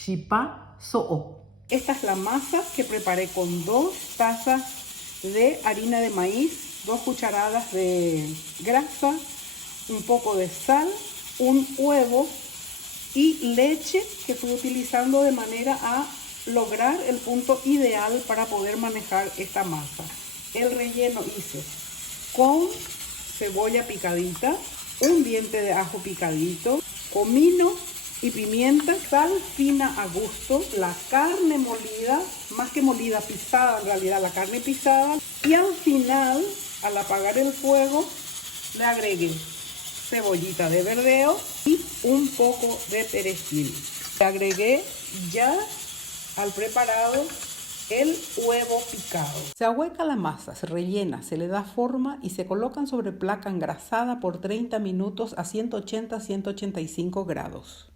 Xipa so'o. Esta es la masa que preparé con 2 tazas de harina de maíz, 2 cucharadas de grasa, un poco de sal, un huevo y leche que fui utilizando de manera a lograr el punto ideal para poder manejar esta masa. El relleno hice con cebolla picadita, un diente de ajo picadito, comino y pimienta, sal fina a gusto, la carne molida, más que molida, pisada en realidad, la carne pisada. Y al final, al apagar el fuego, le agregué cebollita de verdeo y un poco de perejil. Le agregué ya al preparado el huevo picado. Se ahueca la masa, se rellena, se le da forma y se colocan sobre placa engrasada por 30 minutos a 180-185 grados.